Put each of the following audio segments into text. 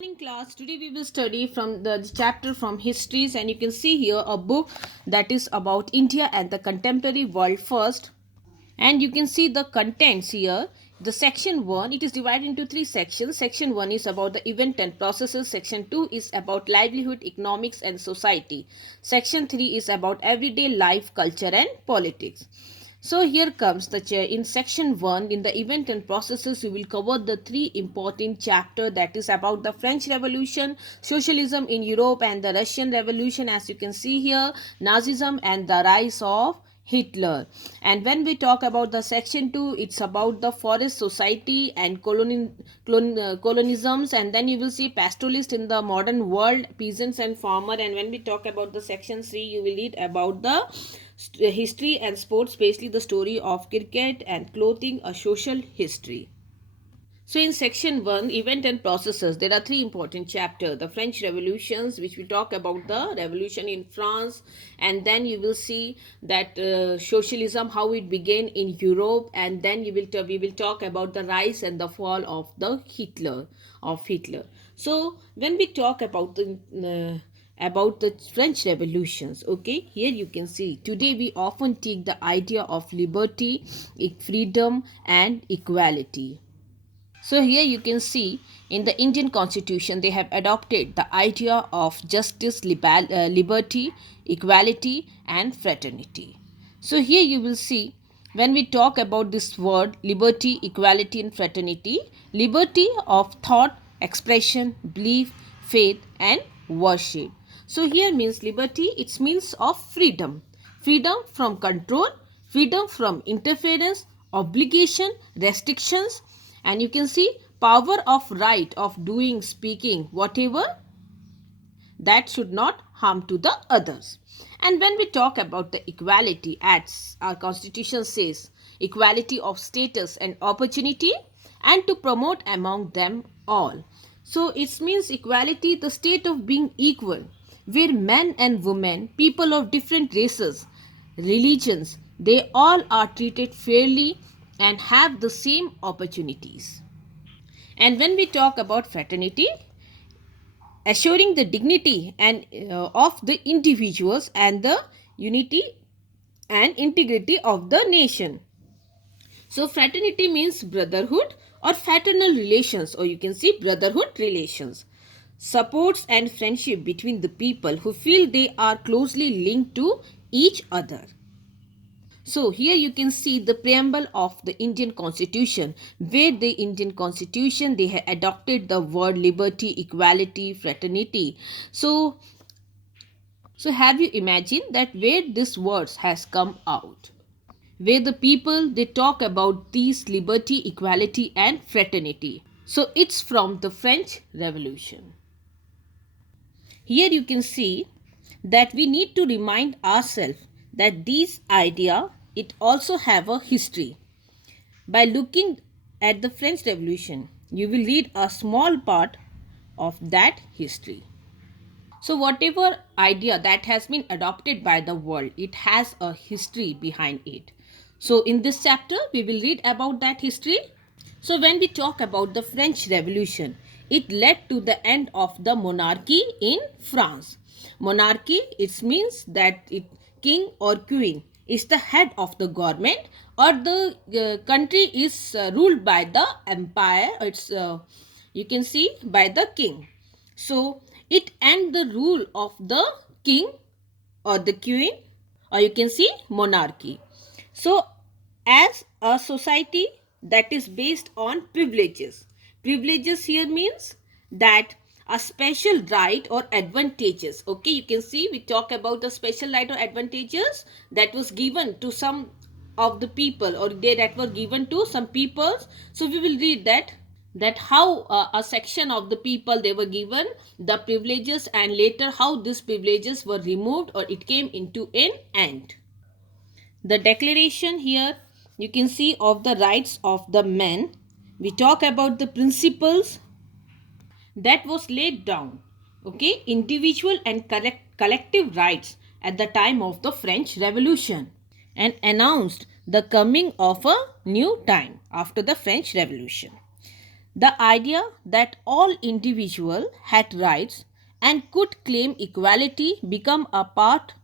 Morning class. Today we will study from the chapter from histories, and you can see here a book that is about India and the contemporary world first. And you can see the contents here. The section 1, it is divided into 3 sections. Section 1 is about the event and processes. Section 2 is about livelihood, economics and society. Section 3 is about everyday life, culture and politics. So here comes the chair. In section 1, in the event and processes, we will cover the 3 important chapter, that is about the French Revolution, socialism in Europe and the Russian Revolution, as you can see here, Nazism and the rise of Hitler. And when we talk about the section 2, it's about the forest society and colonisms, and then you will see pastoralist in the modern world, peasants and farmer. And when we talk about the section 3, you will read about the history and sports, especially the story of cricket and clothing, a social history. So in section 1, event and processes, there are 3 important chapters. The French revolutions, which we talk about the revolution in France, and then you will see that socialism, how it began in Europe, and then we will talk about the rise and the fall of the Hitler. So when we talk about the French revolutions, okay, here you can see today we often take the idea of liberty, freedom and equality. So here you can see in the Indian constitution they have adopted the idea of justice, liberty, equality and fraternity. So here you will see when we talk about this word liberty, equality and fraternity, liberty of thought, expression, belief, faith and worship. So here means liberty, it means of freedom. Freedom from control, freedom from interference, obligation, restrictions, and you can see power of right of doing, speaking, whatever that should not harm to the others. And when we talk about the equality, as our constitution says, equality of status and opportunity, and to promote among them all. So it means equality, the state of being equal, where men and women, people of different races, religions, they all are treated fairly and have the same opportunities. And when we talk about fraternity, assuring the dignity and of the individuals and the unity and integrity of the nation. So fraternity means brotherhood or fraternal relations, or you can see brotherhood relations, supports and friendship between the people who feel they are closely linked to each other. So here you can see the preamble of the Indian Constitution, where the Indian Constitution they have adopted the word liberty, equality, fraternity. So have you imagined that where this words has come out? Where the people they talk about these liberty, equality and fraternity. So it's from the French Revolution. Here you can see that we need to remind ourselves that these idea it also have a history. By looking at the French Revolution, you will read a small part of that history. So whatever idea that has been adopted by the world, it has a history behind it. So in this chapter, we will read about that history. So when we talk about the French Revolution, it led to the end of the monarchy in France. Monarchy, it means that king or queen is the head of the government, or the country is ruled by the empire. It's you can see by the king. So it end the rule of the king or the queen, or you can see monarchy. So as a society that is based on privileges. Privileges here means that a special right or advantages. Okay, you can see we talk about the special right or advantages that was given to some of the people, or that were given to some peoples. So we will read that how a section of the people they were given the privileges, and later how these privileges were removed or it came into an end. The declaration here you can see of the rights of the men. We talk about the principles that was laid down, okay, individual and collective rights at the time of the French Revolution, and announced the coming of a new time after the French Revolution. The idea that all individuals had rights and could claim equality became a part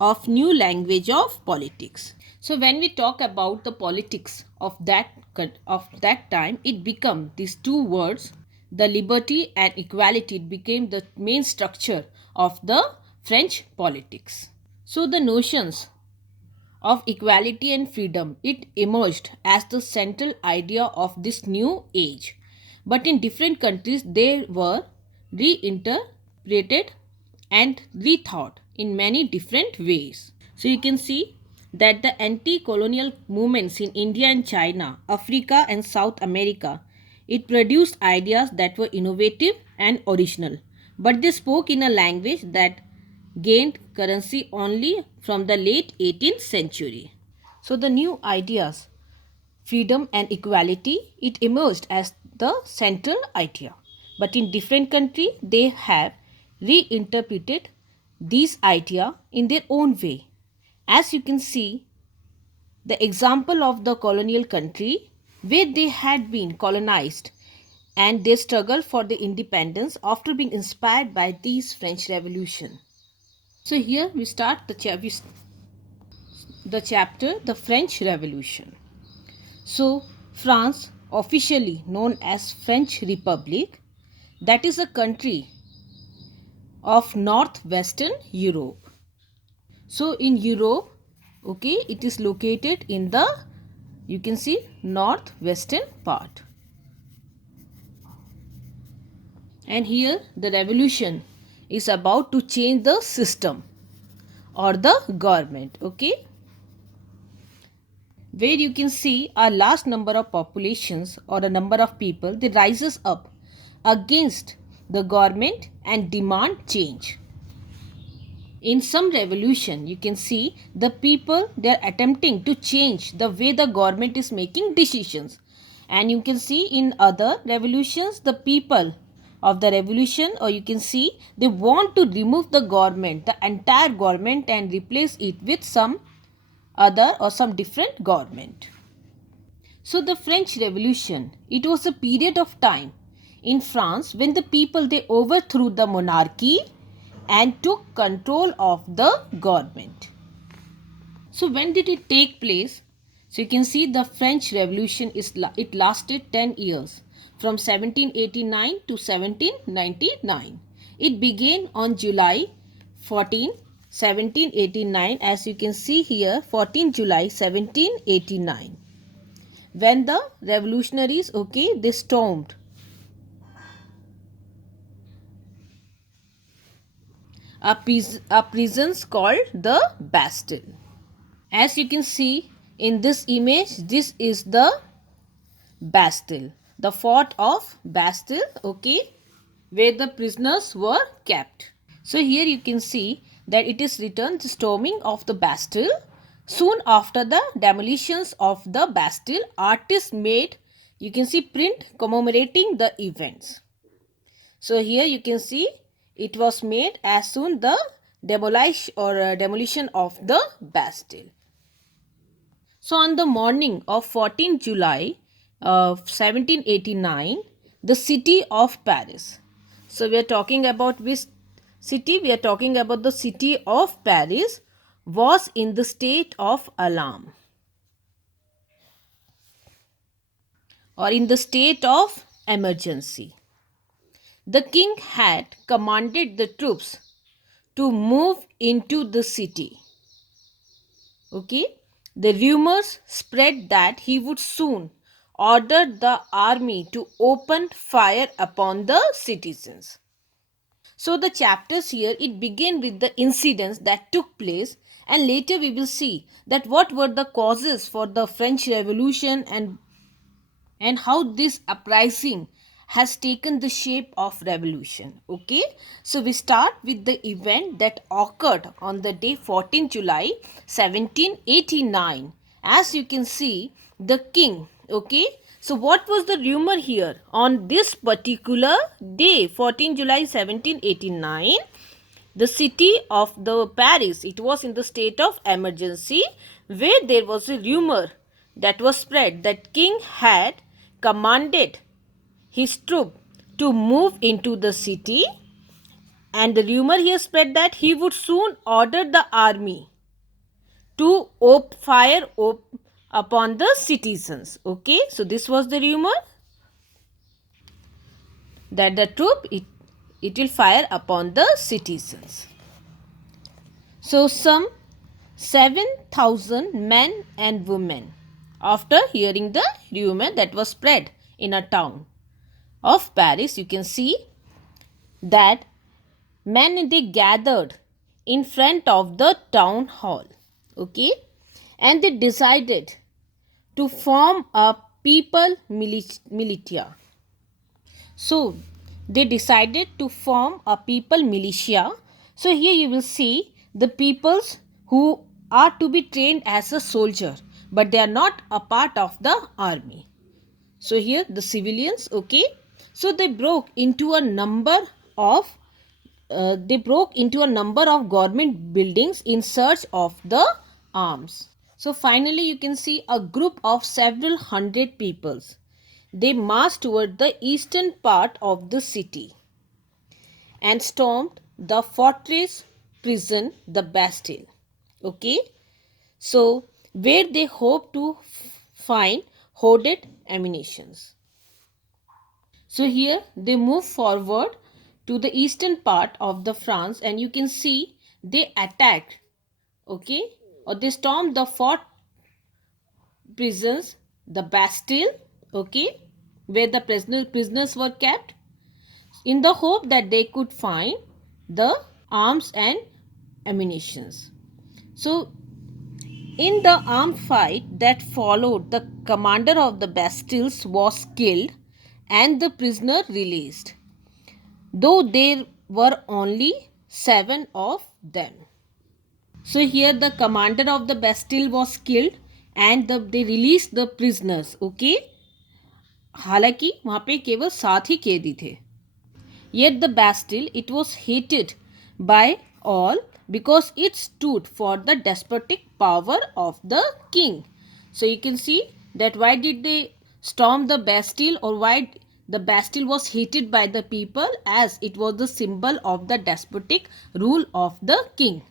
of new language of politics. So when we talk about the politics of that time, it become these two words, the liberty and equality, it became the main structure of the French politics. So the notions of equality and freedom, it emerged as the central idea of this new age. But in different countries, they were reinterpreted and rethought in many different ways. So you can see that the anti-colonial movements in India and China, Africa and South America, it produced ideas that were innovative and original, but they spoke in a language that gained currency only from the late 18th century. So the new ideas, freedom and equality, it emerged as the central idea. But in different countries, they have reinterpreted these idea in their own way. As you can see, the example of the colonial country where they had been colonized and they struggled for the independence after being inspired by these French Revolution. So here we start the chapter, the French Revolution. So France, officially known as French Republic, that is a country of northwestern Europe. So in Europe, okay, it is located in the, you can see, northwestern part. And here the revolution is about to change the system or the government, okay, where you can see a large number of populations or a number of people, they rises up against the government and demand change. In some revolution, you can see the people, they are attempting to change the way the government is making decisions. And you can see in other revolutions, the people of the revolution, or you can see they want to remove the government, the entire government, and replace it with some other or some different government. So the French Revolution, it was a period of time in France when the people, they overthrew the monarchy and took control of the government. So when did it take place? So you can see the French Revolution it lasted 10 years from 1789 to 1799. It began on July 14, 1789, as you can see here, 14 July 1789, when the revolutionaries, okay, they stormed a prison called the Bastille. As you can see in this image, this is the Bastille, the fort of Bastille, okay, where the prisoners were kept. So here you can see that it is written, the storming of the Bastille. Soon after the demolitions of the Bastille, artists made, you can see, print commemorating the events. So here you can see it was made as soon the demolition of the Bastille. So on the morning of 14 July 1789, the city of Paris. So we are talking about which city? We are talking about the city of Paris was in the state of alarm or in the state of emergency. The king had commanded the troops to move into the city. Okay, the rumors spread that he would soon order the army to open fire upon the citizens. So the chapters here, it begin with the incidents that took place, and later we will see that what were the causes for the French Revolution and how this uprising has taken the shape of revolution. Okay, so we start with the event that occurred on the day 14 July 1789. As you can see, the king, okay, so what was the rumor here on this particular day 14 July 1789? The city of the Paris, it was in the state of emergency, where there was a rumor that was spread that king had commanded his troop to move into the city, and the rumor here spread that he would soon order the army to fire upon the citizens. Okay, so this was the rumor that the troop it will fire upon the citizens. So some 7,000 men and women, after hearing the rumor that was spread in a town of Paris, you can see that men they gathered in front of the town hall. Okay, and they decided to form a people militia. So they decided to form a people militia. So here you will see the peoples who are to be trained as a soldier, but they are not a part of the army. So here the civilians, okay. So they broke into a number of government buildings in search of the arms. So finally you can see a group of several hundred peoples. They marched toward the eastern part of the city and stormed the fortress prison, the Bastille. Okay, so where they hoped to find hoarded ammunitions. So here they move forward to the eastern part of the France, and you can see they attacked, okay, or they stormed the fort prisons, the Bastille, okay, where the prisoners were kept, in the hope that they could find the arms and ammunitions. So in the armed fight that followed, the commander of the Bastilles was killed and the prisoner released, though there were only 7 of them. So here the commander of the Bastille was killed and they released the prisoners. Okay, हालांकि वहाँ पे केवल 7 ही कैदी थे. Yet the Bastille, it was hated by all because it stood for the despotic power of the king. So you can see that why did they storm the Bastille, or why the Bastille was hated by the people, as it was the symbol of the despotic rule of the king.